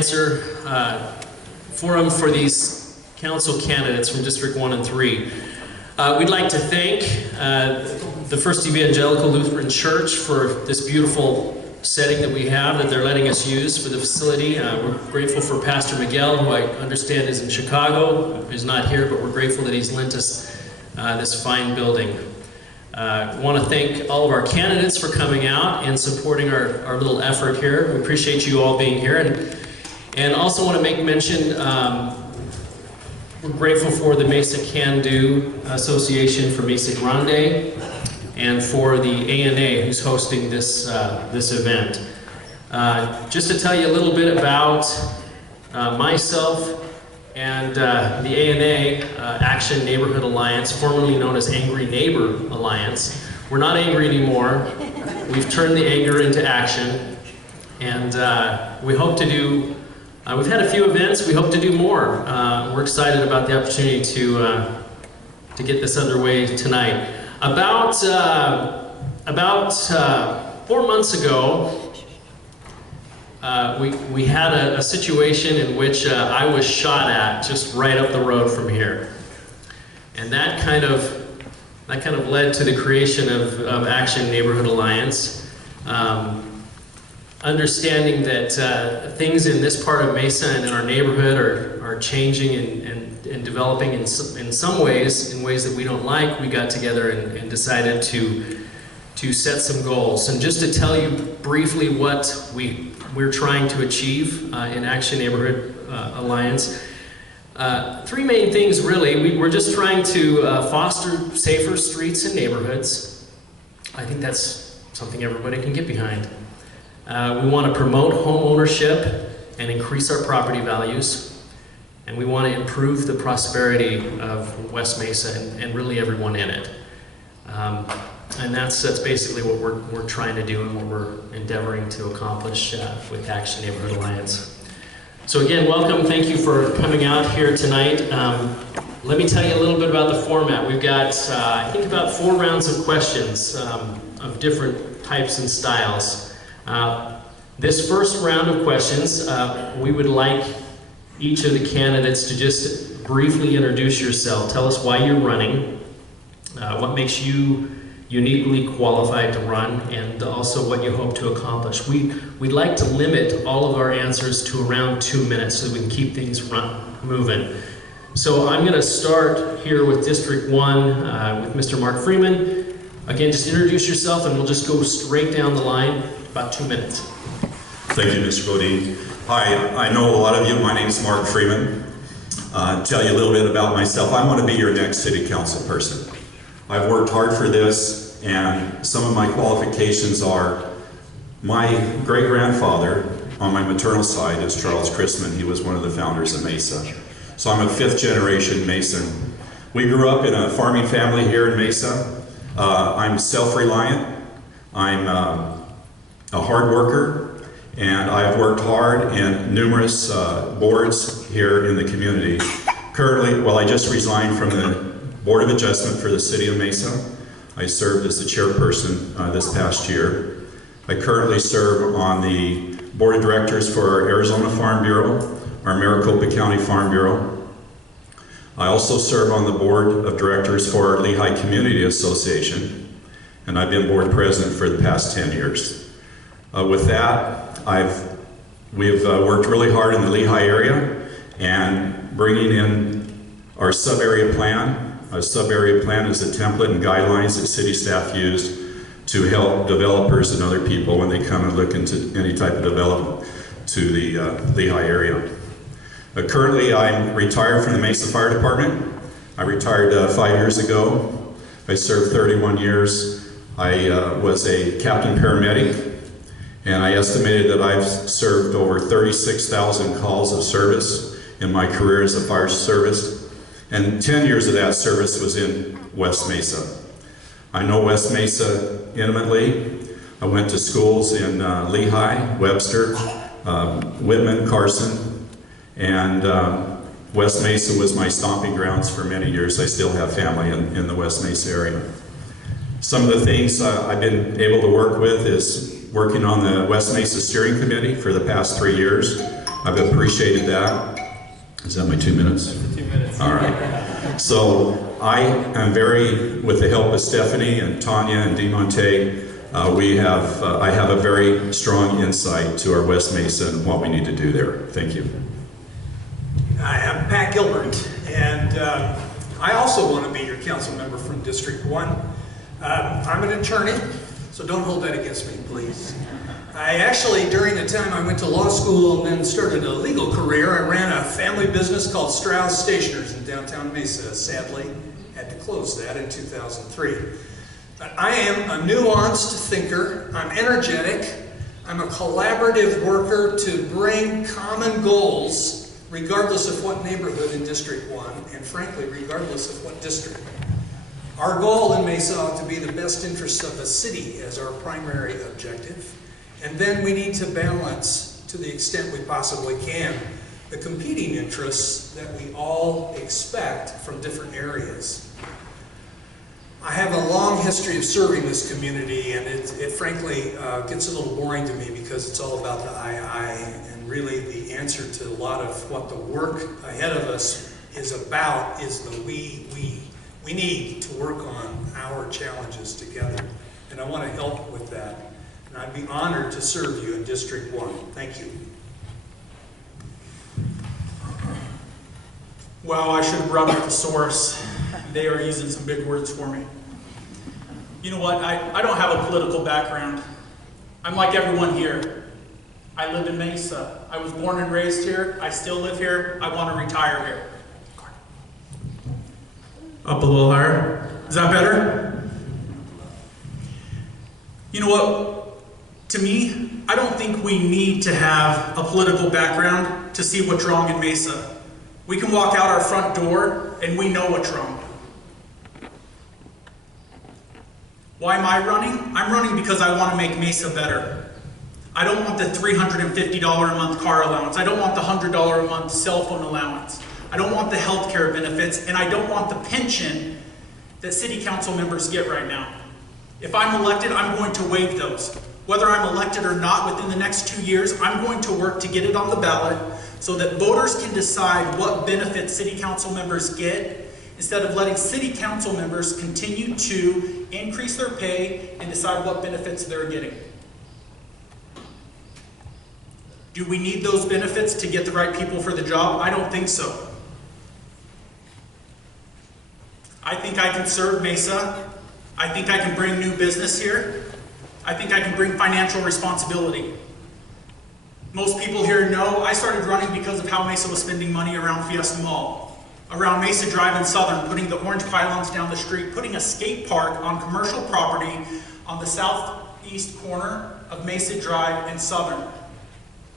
Answer forum for these council candidates from District 1 and 3. We'd like to thank the First Evangelical Lutheran Church for this beautiful setting that we have that they're letting us use for the facility. We're grateful for Pastor Miguel, who I understand is in Chicago, who's not here, but we're grateful that he's lent us this fine building. I want to thank all of our candidates for coming out and supporting our little effort here. We appreciate you all being here. And also want to make mention, we're grateful for the Mesa Can Do Association for Mesa Grande and for the ANA who's hosting this, this event. Just to tell you a little bit about myself and the ANA, Action Neighborhood Alliance, formerly known as Angry Neighbor Alliance. We're not angry anymore. We've turned the anger into action, and we hope to do we've had a few events. We hope to do more. We're excited about the opportunity to get this underway tonight. About 4 months ago, we had a situation in which I was shot at just right up the road from here, and that kind of led to the creation of Action Neighborhood Alliance. Understanding that things in this part of Mesa and in our neighborhood are changing and developing in some ways, in ways that we don't like, we got together and decided to set some goals. And just to tell you briefly what we're trying to achieve in Action Neighborhood Alliance, three main things really. We're just trying to foster safer streets and neighborhoods. I think that's something everybody can get behind. We want to promote home ownership and increase our property values. And we want to improve the prosperity of West Mesa and really everyone in it. And that's basically what we're trying to do and what we're endeavoring to accomplish with Action Neighborhood Alliance. So again, welcome. Thank you for coming out here tonight. Let me tell you a little bit about the format. We've got, I think, about 4 rounds of questions of different types and styles. This first round of questions, we would like each of the candidates to just briefly introduce yourself. Tell us why you're running, what makes you uniquely qualified to run, and also what you hope to accomplish. We'd like to limit all of our answers to around 2 minutes so we can keep things moving. So I'm going to start here with District 1 with Mr. Mark Freeman. Again, just introduce yourself and we'll just go straight down the line. About 2 minutes. Thank you, Mr. Bodine. Hi, I know a lot of you. My name is Mark Freeman. Tell you a little bit about myself. I want to be your next city council person. I've worked hard for this, and some of my qualifications are my great-grandfather on my maternal side is Charles Chrisman. He was one of the founders of Mesa. So I'm a 5th-generation Mason. We grew up in a farming family here in Mesa. I'm self-reliant. I'm a hard worker, and I've worked hard in numerous boards here in the community. Currently, well, I just resigned from the Board of Adjustment for the City of Mesa. I served as the chairperson this past year. I currently serve on the Board of Directors for our Arizona Farm Bureau, our Maricopa County Farm Bureau. I also serve on the Board of Directors for our Lehigh Community Association, and I've been board president for the past 10 years. With that, we've worked really hard in the Lehigh area and bringing in our sub-area plan. A sub-area plan is the template and guidelines that city staff use to help developers and other people when they come and look into any type of development to the Lehigh area. Currently, I'm retired from the Mesa Fire Department. I retired 5 years ago. I served 31 years. I was a captain paramedic. And I estimated that I've served over 36,000 calls of service in my career as a fire service. And 10 years of that service was in West Mesa. I know West Mesa intimately. I went to schools in Lehigh, Webster, Whitman, Carson, and West Mesa was my stomping grounds for many years. I still have family in the West Mesa area. Some of the things I've been able to work with is working on the West Mesa Steering Committee for the past 3 years. I've appreciated that. Is that my 2 minutes? That's the 2 minutes. All right. So I am with the help of Stephanie and Tanya and DeMonte, I have a very strong insight to our West Mesa and what we need to do there. Thank you. Hi, I'm Pat Gilbert, and I also want to be your council member from District 1. I'm an attorney, so don't hold that against me, please. I actually, during the time I went to law school and then started a legal career, I ran a family business called Strauss Stationers in downtown Mesa. Sadly, had to close that in 2003. But I am a nuanced thinker, I'm energetic, I'm a collaborative worker to bring common goals regardless of what neighborhood in District 1, and frankly, regardless of what district. Our goal in Mesa ought to be the best interests of the city as our primary objective, and then we need to balance, to the extent we possibly can, the competing interests that we all expect from different areas. I have a long history of serving this community, and it frankly gets a little boring to me because it's all about the I, and really the answer to a lot of what the work ahead of us is about is the we. We need to work on our challenges together, and I want to help with that. And I'd be honored to serve you in District 1. Thank you. Well, I should have brought up the source. They are using some big words for me. You know what? I don't have a political background. I'm like everyone here. I live in Mesa. I was born and raised here. I still live here. I want to retire here. Up a little higher. Is that better? You know what? To me, I don't think we need to have a political background to see what's wrong in Mesa. We can walk out our front door and we know what's wrong. Why am I running? I'm running because I want to make Mesa better. I don't want the $350 a month car allowance. I don't want the $100 a month cell phone allowance. I don't want the health care benefits, and I don't want the pension that city council members get right now. If I'm elected, I'm going to waive those. Whether I'm elected or not within the next 2 years, I'm going to work to get it on the ballot so that voters can decide what benefits city council members get instead of letting city council members continue to increase their pay and decide what benefits they're getting. Do we need those benefits to get the right people for the job? I don't think so. I think I can serve Mesa. I think I can bring new business here. I think I can bring financial responsibility. Most people here know I started running because of how Mesa was spending money around Fiesta Mall, around Mesa Drive and Southern, putting the orange pylons down the street, putting a skate park on commercial property on the southeast corner of Mesa Drive and Southern.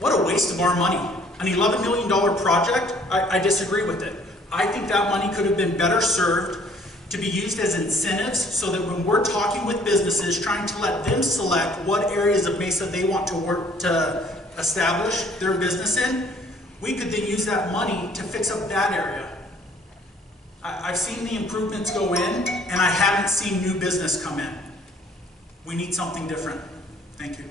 What a waste of our money. An $11 million project? I disagree with it. I think that money could have been better served to be used as incentives so that when we're talking with businesses, trying to let them select what areas of Mesa they want to work to establish their business in, we could then use that money to fix up that area. I've seen the improvements go in, and I haven't seen new business come in. We need something different. Thank you.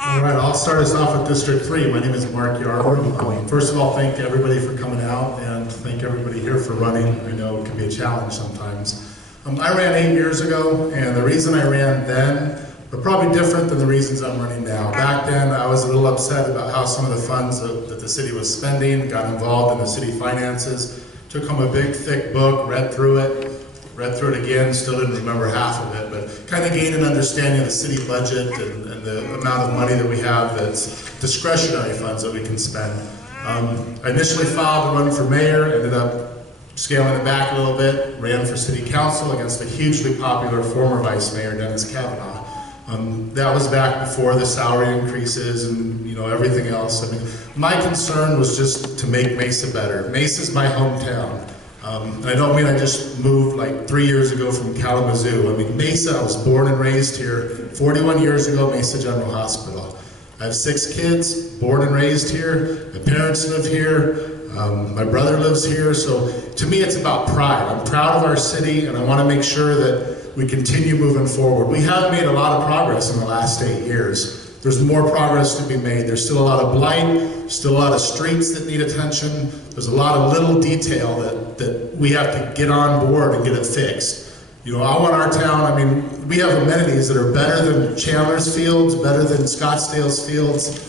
All right, I'll start us off with District 3. My name is Mark Yarwood. First of all, thank everybody for coming out, and thank everybody here for running. I know it can be a challenge sometimes. I ran 8 years ago, and the reason I ran then were probably different than the reasons I'm running now. Back then, I was a little upset about how some of the funds that the city was spending, got involved in the city finances, took home a big, thick book, read through it again, still didn't remember half of it, but kind of gained an understanding of the city budget and the amount of money that we have that's discretionary funds that we can spend. I initially filed to run for mayor, ended up scaling it back a little bit, ran for city council against a hugely popular former vice mayor, Dennis Kavanaugh. That was back before the salary increases and everything else. I mean, my concern was just to make Mesa better. Mesa's my hometown. And I don't mean I just moved like 3 years ago from Kalamazoo. I mean, Mesa, I was born and raised here. 41 years ago, Mesa General Hospital. I have 6 kids, born and raised here. My parents live here. My brother lives here. So to me, it's about pride. I'm proud of our city, and I want to make sure that we continue moving forward. We have made a lot of progress in the last 8 years. there's more progress to be made. There's still a lot of blight, still a lot of streets that need attention. There's a lot of little detail that we have to get on board and get it fixed. You know, I want our town, I mean, we have amenities that are better than Chandler's Fields, better than Scottsdale's Fields,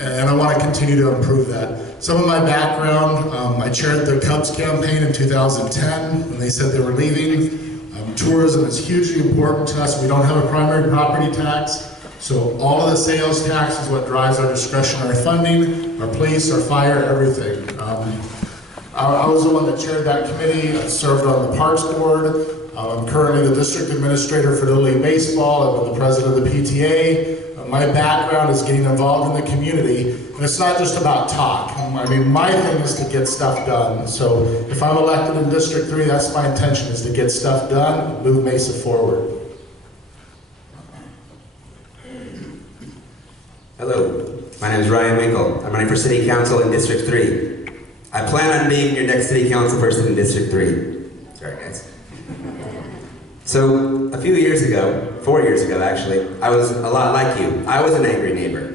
and I want to continue to improve that. Some of my background, I chaired the Cubs campaign in 2010 when they said they were leaving. Tourism is hugely important to us. We don't have a primary property tax, so all of the sales tax is what drives our discretionary funding, our police, our fire, everything. I was the one that chaired that committee. I served on the Parks Board. I'm currently the district administrator for Little League Baseball. I'm the president of the PTA. My background is getting involved in the community, and it's not just about talk. I mean, my thing is to get stuff done. So if I'm elected in District 3, that's my intention, is to get stuff done, move Mesa forward. Hello, my name is Ryan Winkle. I'm running for City Council in District 3. I plan on being your next City Council person in District 3. Sorry, guys. So, a few years ago, 4 years ago actually, I was a lot like you. I was an angry neighbor.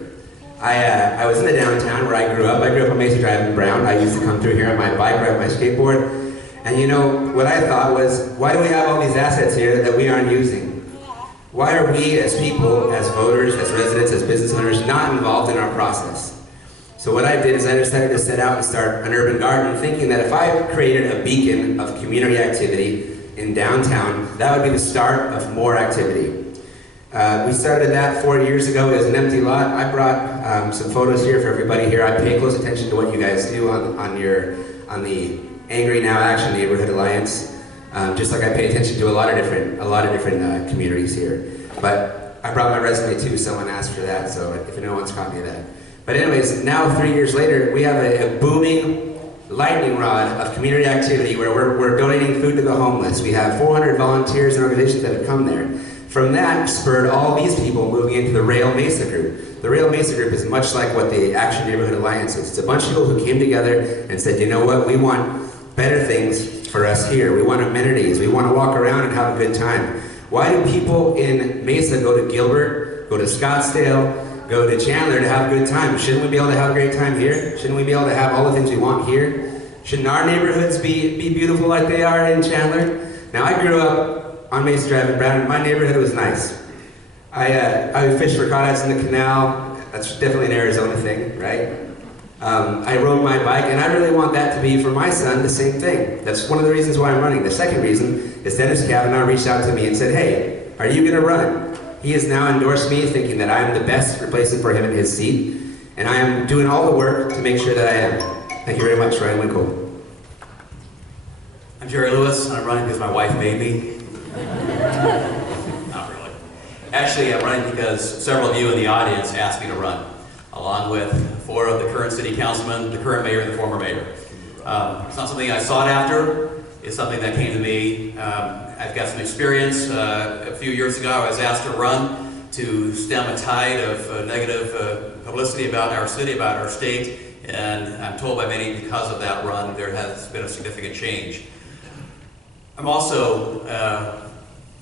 I was in the downtown where I grew up. I grew up on Mesa Drive in Brown. I used to come through here on my bike, ride my skateboard. And you know, what I thought was, why do we have all these assets here that we aren't using? Why are we as people, as voters, as residents, as business owners, not involved in our process? So what I did is I decided to set out and start an urban garden, thinking that if I created a beacon of community activity in downtown, that would be the start of more activity. We started that 4 years ago. It was an empty lot. I brought some photos here for everybody here. I pay close attention to what you guys do on the Angry Now Action Neighborhood Alliance, just like I pay attention to a lot of different communities here. But I brought my resume too. Someone asked for that, so if anyone wants a copy of that. But anyways, now 3 years later, we have a booming lightning rod of community activity where we're donating food to the homeless. We have 400 volunteers and organizations that have come there. From that spurred all these people moving into the Rail Mesa group. The Rail Mesa group is much like what the Action Neighborhood Alliance is. It's a bunch of people who came together and said, you know what, we want better things for us here. We want amenities. We want to walk around and have a good time. Why do people in Mesa go to Gilbert, go to Scottsdale, go to Chandler to have a good time? Shouldn't we be able to have a great time here? Shouldn't we be able to have all the things we want here? Shouldn't our neighborhoods be beautiful like they are in Chandler? Now, I grew up on Mesa Drive in Brown. My neighborhood was nice. I would fish for crawdads in the canal. That's definitely an Arizona thing, right? I rode my bike, and I really want that to be for my son the same thing. That's one of the reasons why I'm running. The second reason is Dennis Kavanaugh reached out to me and said, hey, are you going to run? He has now endorsed me, thinking that I am the best replacement for him in his seat, and I am doing all the work to make sure that I am. Thank you very much, Ryan Winkle. I'm Jerry Lewis, and I'm running because my wife made me. Not really. Actually, I'm running because several of you in the audience asked me to run, along with 4 of the current city councilmen, the current mayor, and the former mayor. It's not something I sought after. It's something that came to me. I've got some experience. A few years ago, I was asked to run to stem a tide of negative publicity about our city, about our state, and I'm told by many because of that run, there has been a significant change. I'm also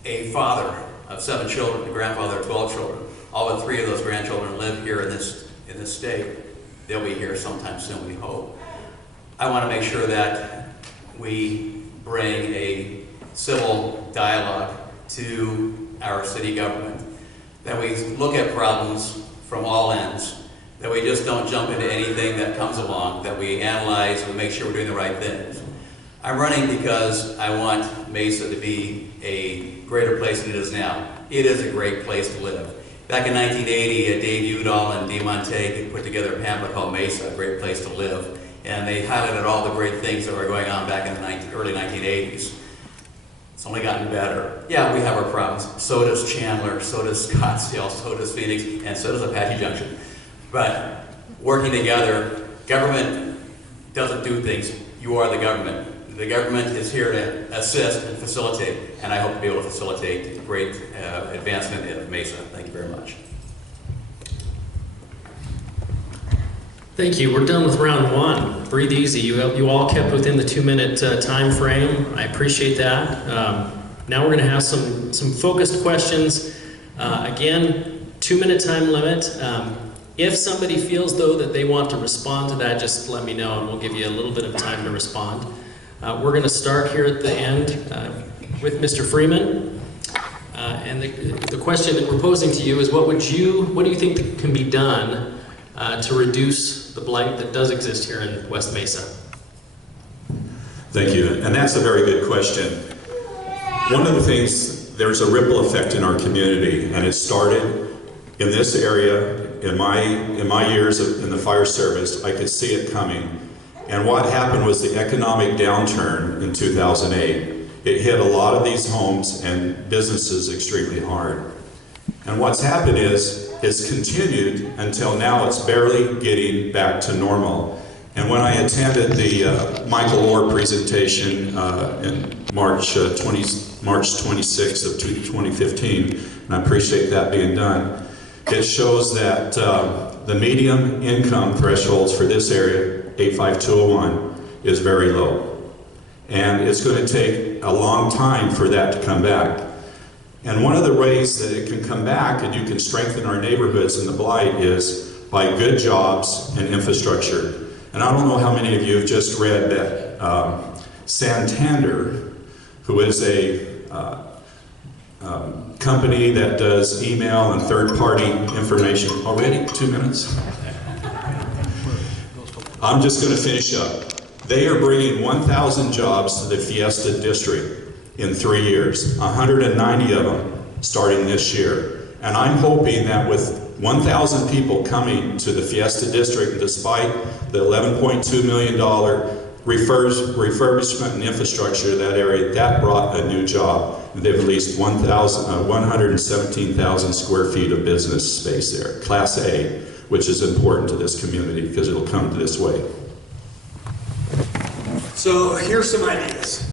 a father of 7 children, a grandfather of 12 children. All but 3 of those grandchildren live here in this state. They'll be here sometime soon, we hope. I want to make sure that we bring a civil dialogue to our city government, that we look at problems from all ends, that we just don't jump into anything that comes along, that we analyze and make sure we're doing the right things. I'm running because I want Mesa to be a greater place than it is now. It is a great place to live. Back in 1980, Dave Udall and Dee Monte put together a pamphlet called Mesa, a great place to live. And they highlighted all the great things that were going on back in the early 1980s. It's only gotten better. Yeah, we have our problems. So does Chandler, so does Scottsdale, so does Phoenix, and so does Apache Junction. But working together, government doesn't do things. You are the government. The government is here to assist and facilitate, and I hope to be able to facilitate great advancement in Mesa. Thank you very much. Thank you. We're done with round 1. Breathe easy. You all kept within the 2-minute time frame. I appreciate that. Now we're going to have some focused questions. Again, 2-minute time limit. If somebody feels, though, that they want to respond to that, just let me know and we'll give you a little bit of time to respond. We're going to start here at the end with Mr. Freeman. And the question that we're posing to you is, what do you think that can be done to reduce the blight that does exist here in West Mesa? Thank you, and that's a very good question. One of the things, there's a ripple effect in our community, and it started in this area. In my years in the fire service, I could see it coming. And what happened was the economic downturn in 2008. It hit a lot of these homes and businesses extremely hard. And what's happened is it's continued until now it's barely getting back to normal. And when I attended the Michael Orr presentation in March 26th of 2015, and I appreciate that being done, it shows that the medium income thresholds for this area, 85201, is very low. And it's going to take a long time for that to come back. And one of the ways that it can come back and you can strengthen our neighborhoods in the blight is by good jobs and infrastructure. And I don't know how many of you have just read that Santander, who is a company that does email and third-party information. Already? 2 minutes? I'm just going to finish up. They are bringing 1,000 jobs to the Fiesta District in 3 years, 190 of them starting this year. And I'm hoping that with 1,000 people coming to the Fiesta District, despite the $11.2 million refurbishment and infrastructure of that area, that brought a new job. They've released 117,000 square feet of business space there, Class A, which is important to this community because it'll come to this way. So here's some ideas.